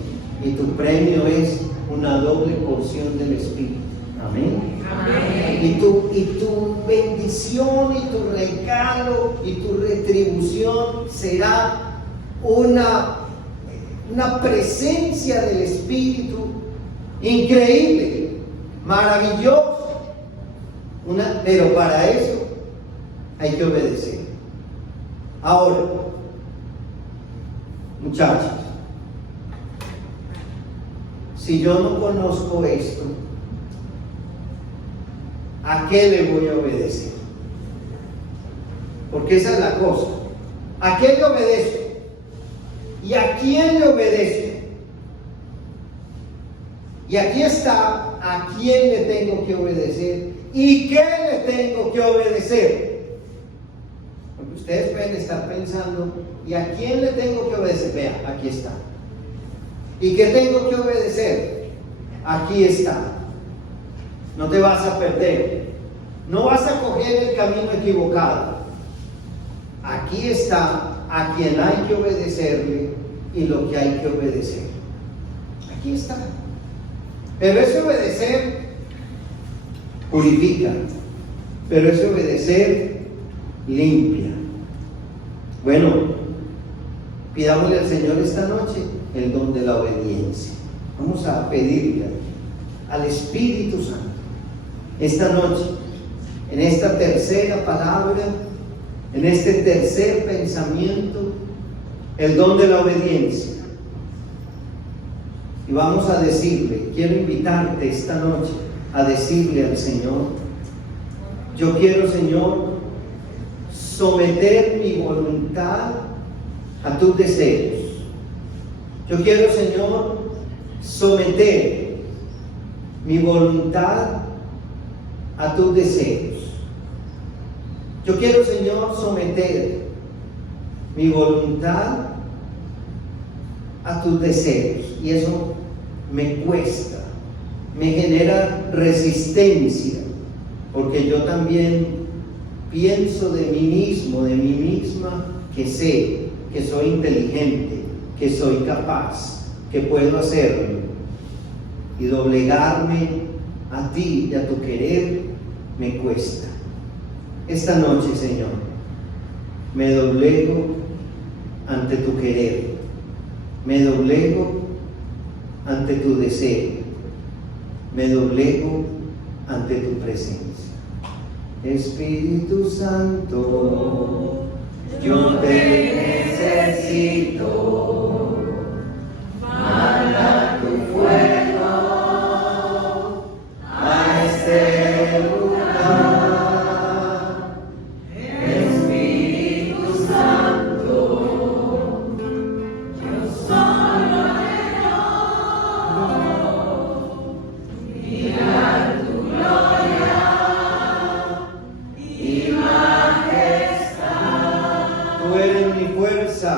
Y tu premio es una doble porción del Espíritu. Amén. Amén. Y tu bendición y tu regalo y tu retribución será una presencia del Espíritu increíble, maravillosa. Pero para eso hay que obedecer. Ahora, muchachos, si yo no conozco esto, ¿a qué le voy a obedecer? Porque esa es la cosa. ¿A qué le obedezco? ¿Y a quién le obedezco? Y aquí está a quién le tengo que obedecer y qué le tengo que obedecer. Porque ustedes pueden estar pensando, ¿y a quién le tengo que obedecer? Vea, aquí está. ¿Y qué tengo que obedecer? Aquí está. No te vas a perder. No vas a coger el camino equivocado. Aquí está a quien hay que obedecerle y lo que hay que obedecer. Aquí está. Pero ese obedecer purifica. Pero ese obedecer limpia. Bueno, pidámosle al Señor esta noche el don de la obediencia. Vamos a pedirle al Espíritu Santo esta noche, en esta tercera palabra, en este tercer pensamiento, el don de la obediencia. Y vamos a decirle, quiero invitarte esta noche a decirle al Señor, yo quiero, Señor, someter mi voluntad a tus deseos. Yo quiero, Señor, someter mi voluntad a tus deseos. Yo quiero, Señor, someter mi voluntad a tus deseos. Y eso me cuesta, me genera resistencia, porque yo también pienso de mí mismo, de mí misma, que sé, que soy inteligente, que soy capaz, que puedo hacerlo. Y doblegarme a ti y a tu querer me cuesta. Esta noche, Señor, me doblego ante tu querer, me doblego ante tu deseo, me doblego ante tu presencia. Espíritu Santo, yo te necesito. Manda tu fuego a este lugar. Espíritu Santo, yo solo anhelo mirar tu gloria y majestad. Tú eres mi fuerza.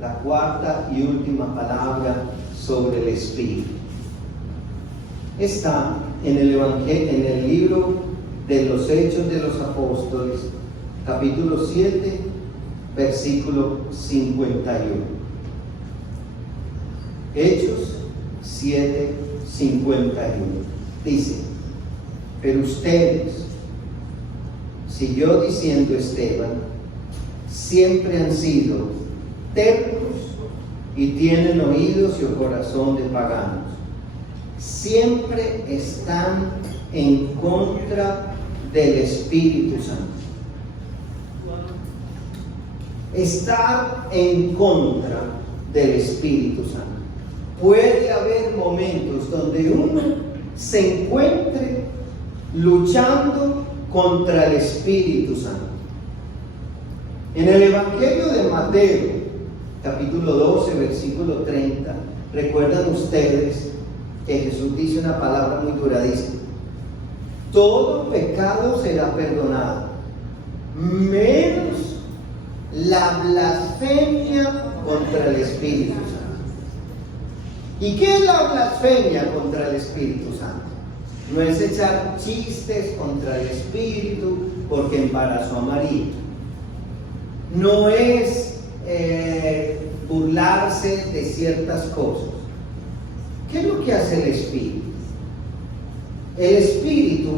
La cuarta y última palabra sobre el Espíritu está en el Evangelio, en el libro de los Hechos de los Apóstoles, capítulo 7, versículo 51. Hechos 7:51. Dice: pero ustedes, siguió diciendo Esteban, siempre han sido tercos y tienen oídos y corazón de paganos. Siempre están en contra del Espíritu Santo. Estar en contra del Espíritu Santo. Puede haber momentos donde uno se encuentre luchando contra el Espíritu Santo. En el Evangelio de Mateo, capítulo 12, versículo 30, recuerdan ustedes que Jesús dice una palabra muy dura, dice: todo pecado será perdonado, menos la blasfemia contra el Espíritu Santo. ¿Y qué es la blasfemia contra el Espíritu Santo? No es echar chistes contra el Espíritu porque embarazó a María. No es burlarse de ciertas cosas. ¿Qué es lo que hace el Espíritu? El Espíritu,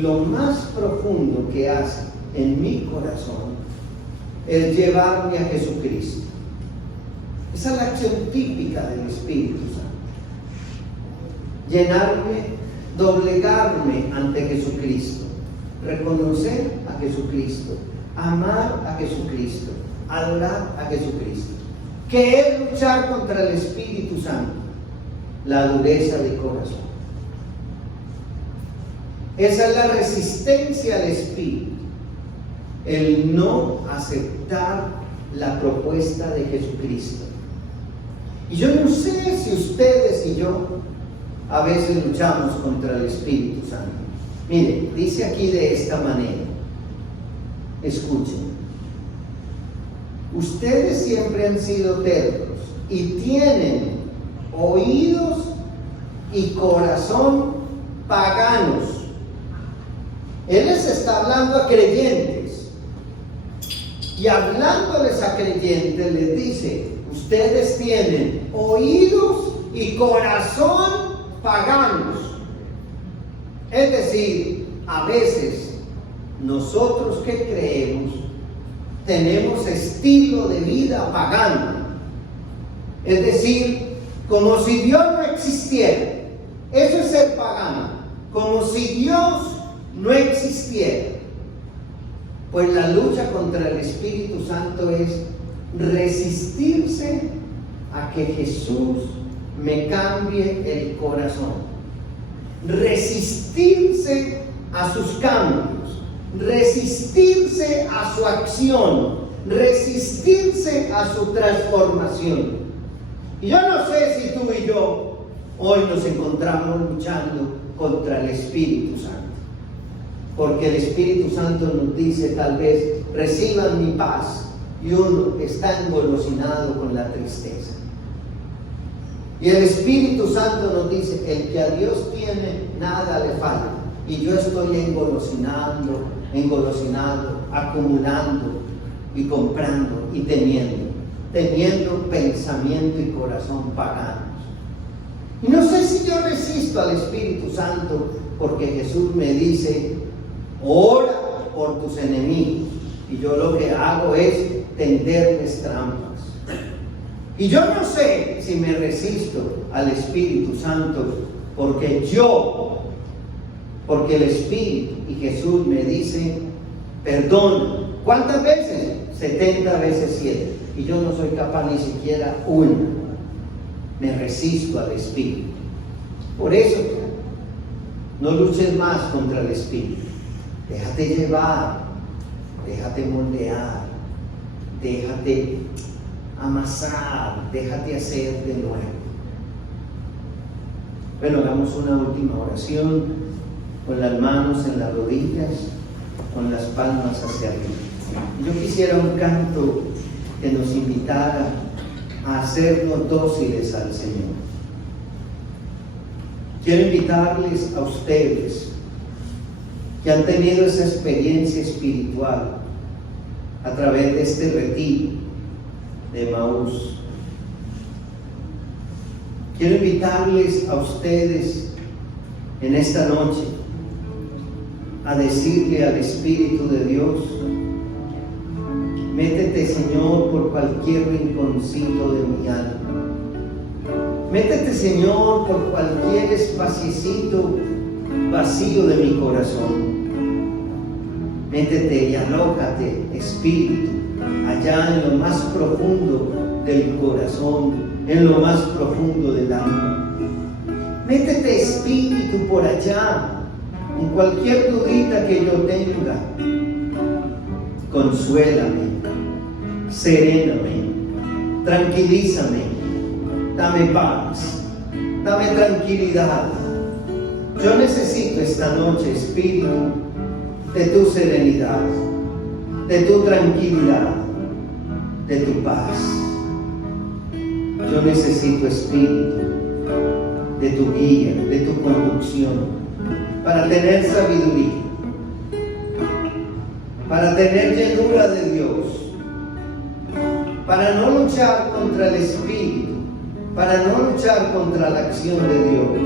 lo más profundo que hace en mi corazón es llevarme a Jesucristo. Esa es la acción típica del Espíritu Santo. Llenarme, doblegarme ante Jesucristo, reconocer a Jesucristo, amar a Jesucristo, adorar a Jesucristo. ¿Qué es luchar contra el Espíritu Santo? La dureza de corazón. Esa es la resistencia al Espíritu, el no aceptar la propuesta de Jesucristo. Y yo no sé si ustedes y yo a veces luchamos contra el Espíritu Santo. Mire, dice aquí de esta manera, escuchen: ustedes siempre han sido tercos y tienen oídos y corazón paganos. Él les está hablando a creyentes, y hablándoles a creyentes les dice: ustedes tienen oídos y corazón paganos. Es decir, a veces nosotros que creemos tenemos estilo de vida pagano, es decir, como si Dios no existiera. Eso es ser pagano, como si Dios no existiera. Pues la lucha contra el Espíritu Santo es resistirse a que Jesús me cambie el corazón, resistirse a sus cambios, resistirse a su acción, resistirse a su transformación. Y yo no sé si tú y yo hoy nos encontramos luchando contra el Espíritu Santo, porque el Espíritu Santo nos dice tal vez: reciban mi paz, y uno está engolosinado con la tristeza. Y el Espíritu Santo nos dice: el que a Dios tiene, nada le falta. Y yo estoy engolosinado, acumulando y comprando y teniendo pensamiento y corazón paganos. Y no sé si yo resisto al Espíritu Santo, porque Jesús me dice: ora por tus enemigos. Y yo lo que hago es tenderles trampas. Y yo no sé si me resisto al Espíritu Santo porque el Espíritu y Jesús me dice: perdona. ¿Cuántas veces? 70 veces 7. Y yo no soy capaz ni siquiera una. Me resisto al Espíritu. Por eso, no luches más contra el Espíritu. Déjate llevar, déjate moldear, déjate amasar, déjate hacer de nuevo. Bueno, hagamos una última oración con las manos en las rodillas, con las palmas hacia arriba. Yo quisiera un canto que nos invitara a hacernos dóciles al Señor. Quiero invitarles a ustedes que han tenido esa experiencia espiritual a través de este retiro de Emaús, Quiero invitarles a ustedes en esta noche a decirle al Espíritu de Dios: métete, Señor, por cualquier rinconcito de mi alma. Métete, Señor, por cualquier espaciecito vacío de mi corazón. Métete y alójate, Espíritu, allá en lo más profundo del corazón, en lo más profundo del alma. Métete, Espíritu, por allá, en cualquier dudita que yo tenga. Consuélame, seréname, tranquilízame, dame paz, dame tranquilidad. Yo necesito esta noche, Espíritu, de tu serenidad, de tu tranquilidad, de tu paz. Yo necesito, Espíritu, de tu guía, de tu conducción, para tener sabiduría, para tener llenura de Dios, para no luchar contra el Espíritu, para no luchar contra la acción de Dios,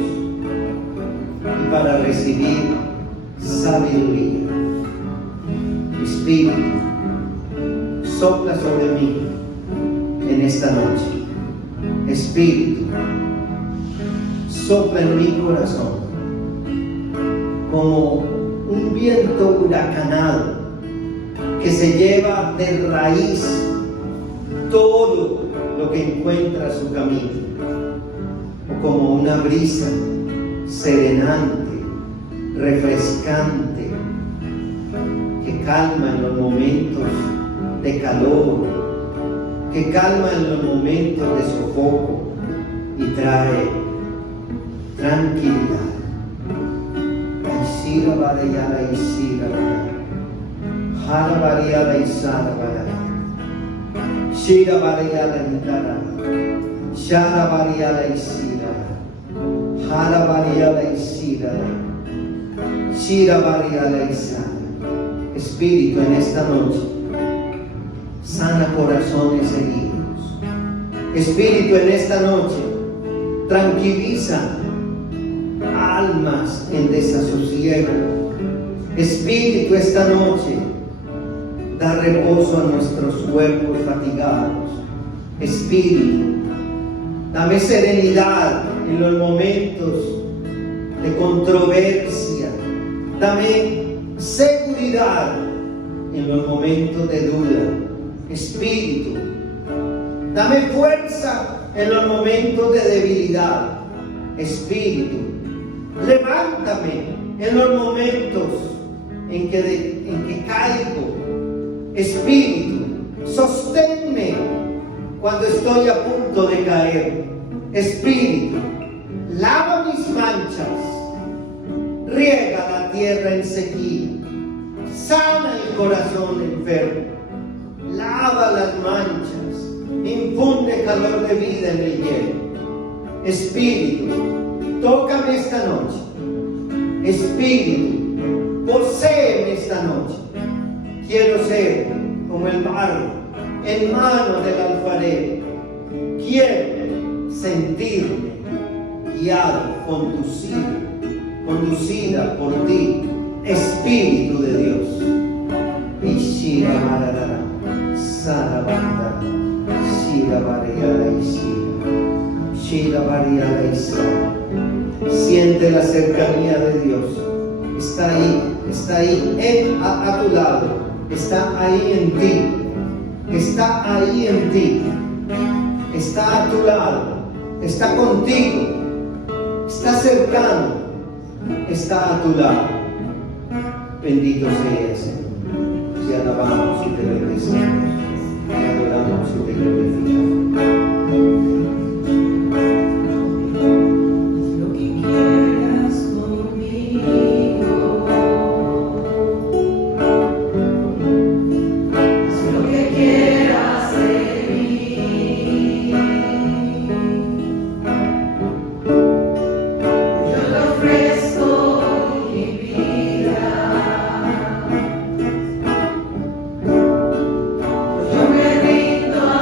y para recibir sabiduría. Espíritu, sopla sobre mí en esta noche. Espíritu, sopla en mi corazón como un viento huracanado que se lleva de raíz todo lo que encuentra a su camino, o como una brisa serenante, refrescante, que calma en los momentos de calor, que calma en los momentos de sofoco y trae tranquilidad. Shira Varayala y Shira Hara Varayala y Sara Varayala Shira Varayala y Tara Shara Varayala y Shira Hara Varayala y Shira Shira Varayala y Sara. Espíritu, en esta noche sana corazones heridos. Espíritu, en esta noche tranquiliza almas en desasosiego. Espíritu, esta noche da reposo a nuestros cuerpos fatigados. Espíritu, dame serenidad en los momentos de controversia. Dame seguridad en los momentos de duda. Espíritu, dame fuerza en los momentos de debilidad. Espíritu, levántame en los momentos en que caigo. Espíritu, sosténme cuando estoy a punto de caer. Espíritu, lava mis manchas, riega la tierra en sequía, sana el corazón enfermo, lava las manchas, infunde calor de vida en el hielo. Espíritu, tócame esta noche. Espíritu, poséeme esta noche. Quiero ser como el barro en manos del alfarero. Quiero sentirme guiado, conducida por ti, Espíritu de Dios. Ishira Mararara, Sarabanda, Shira Variara y Shira Variara y Shira. Siente la cercanía de Dios. Está ahí a tu lado. Está ahí en ti. Está ahí en ti. Está a tu lado. Está contigo. Está cercano. Está a tu lado. Bendito sea, Señor. Te alabamos y te bendecimos. Te adoramos y te glorificamos. Yo me rindo a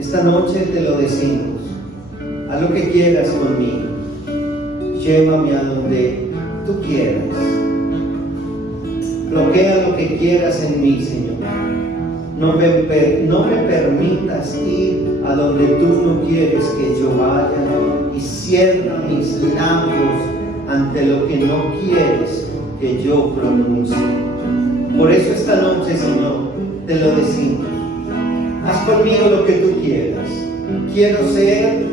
esta noche te lo decimos. Haz lo que quieras conmigo. Llévame a donde tú quieras. Bloquea lo que quieras en mí, Señor. No me permitas ir a donde tú no quieres que yo vaya, y cierra mis labios ante lo que no quieres que yo pronuncie. Por eso esta noche, Señor, te lo decimos. Haz conmigo lo que tú quieras. Quiero ser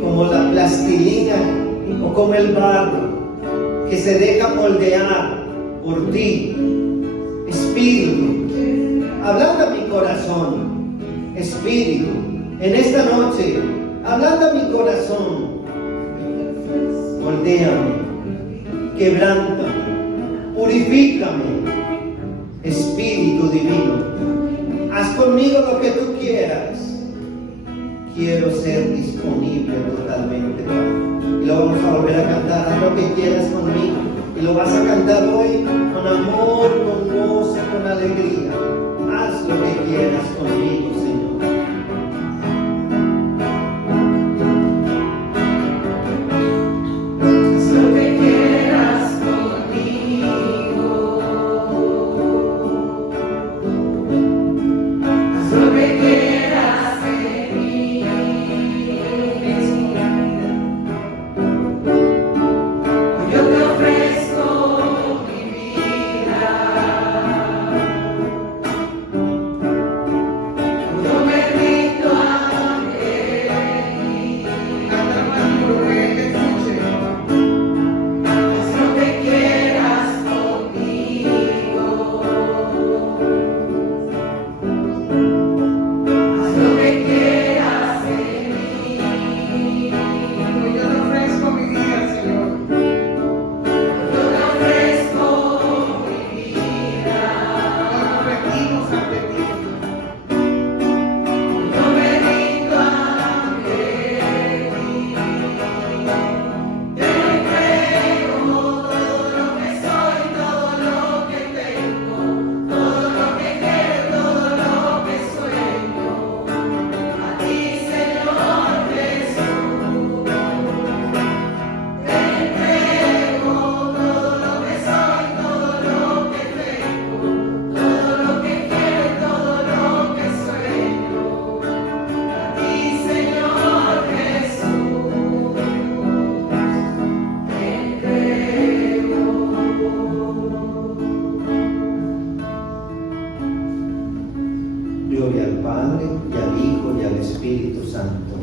como la plastilina o como el barro que se deja moldear por ti. Espíritu, ablanda mi corazón. Espíritu, en esta noche, ablanda mi corazón. Moldéame, quebrántame, purifícame. Espíritu divino, haz conmigo lo que tú quieras. Quiero ser disponible totalmente. Y lo vamos a volver a cantar. Haz lo que quieras conmigo. Y lo vas a cantar hoy con amor, con gozo, con alegría. Haz lo que quieras conmigo, Señor. Gloria al Padre, y al Hijo, y al Espíritu Santo.